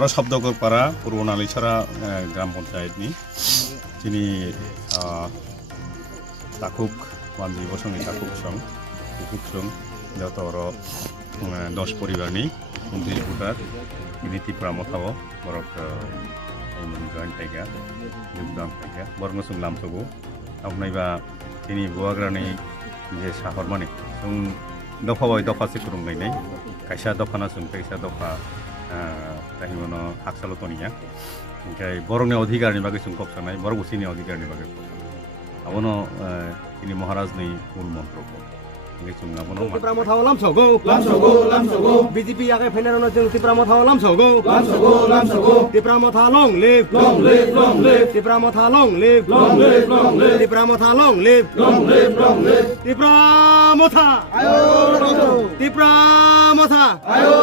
हरशब्दगरपारा पूर्व नालिछारा ग्राम पंचायतनि दिनै ताकुक मानजि बसंनि ताकुक सं যত 10 পরিবারনি 29 ভোটার নীতি প্রামথাও বরক জয়েন্ট থাইকা যোগদান থাইকা বরংসং লামসগো আমনাইবা তিনি বুয়াগ্রানি যে শহর মানে जों दफा बाय दफा से खुरुंगायनाय कायसा दफाना जों कायसा दफा ताहिमनो हाकसालतनिया ओमफ्राय बरंनि अधिकारनि बागै जों कपसानाय बरगुसिनि अधिकारनि बागै आवनो তিনি महाराजनि मूल मन्त्रखौ Tipramothao lamsogo BJP yakai fenerano jeng Tipramothao lamsogo Tipramothao long live Tipramothao long live Tipramothao long live Tipramotha ayo